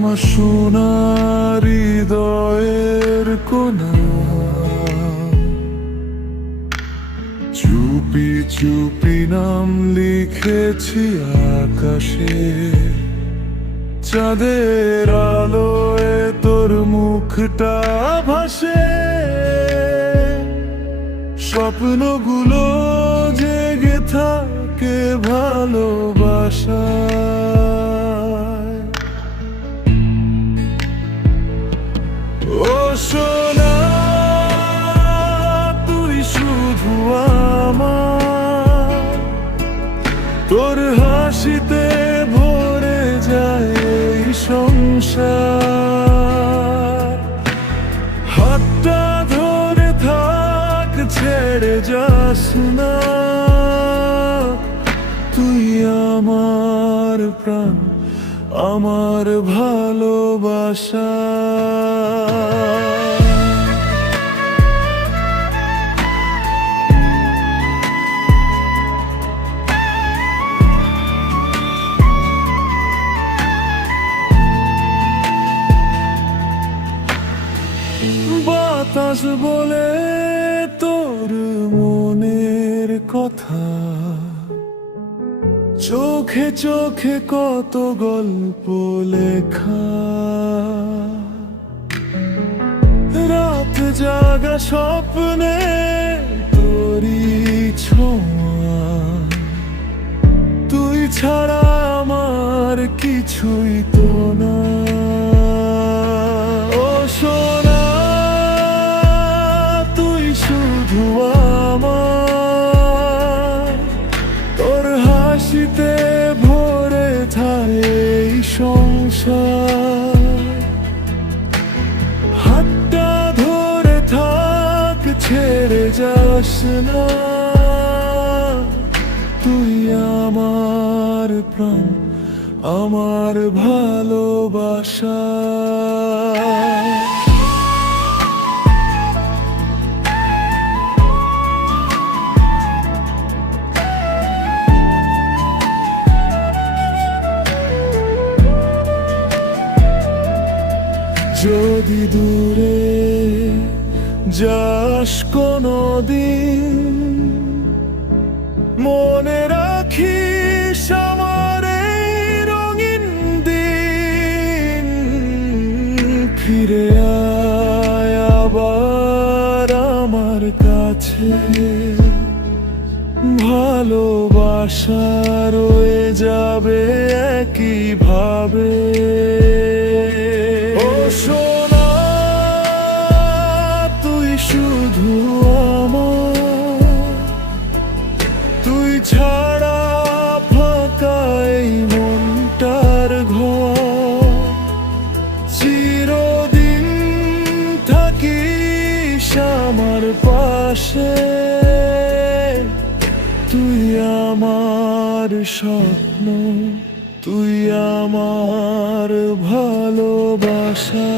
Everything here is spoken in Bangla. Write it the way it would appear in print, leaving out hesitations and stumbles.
আমার সোনার হৃদয়ের কোনা, চুপি চুপি নাম লিখেছি আকাশে। চাঁদের আলোয় তোর মুখটা ভাসে, স্বপ্নগুলো জেগে থাকে ভালোবাসায়। ও সোনা, তুই শুধু আমার, তোর হাসিতে ভরে যায় এই সংসার। হাতটা ধরে থাক, ছেড়ে যাস না, তুই আমার প্রাণ, আমার ভালোবাসা। বাতাস বলে তোর মনের কথা, চোখে চোখে কত গল্প লেখা। রাত জাগা স্বপ্নে তোরি ছোঁয়া, তুই ছাড়া আমার কিছুই তো না। ও সোনা, তুই শুধু আমার, তোর হাসিতে ভরে থাকে এই সংসার। হাতটা ধরে থাক, ছেড়ে যাস না, তুই আমার প্রাণ, আমার ভালোবাসা। যদি দূরে যাস কোনদিন, মনে রাখিস আমার এই রঙিন দিন। ফিরে আয় আবার আমার কাছে, ভালোবাসা রয়ে যাবে একইভাবে। ও সোনা, তুই শুধু আমার, তুই ছাড়া ফাঁকা এই মনটার ঘর। চিরদিন থাকিস আমার পাশে, তুই আমার স্বপ্ন, তুই আমার ভালোবাসা।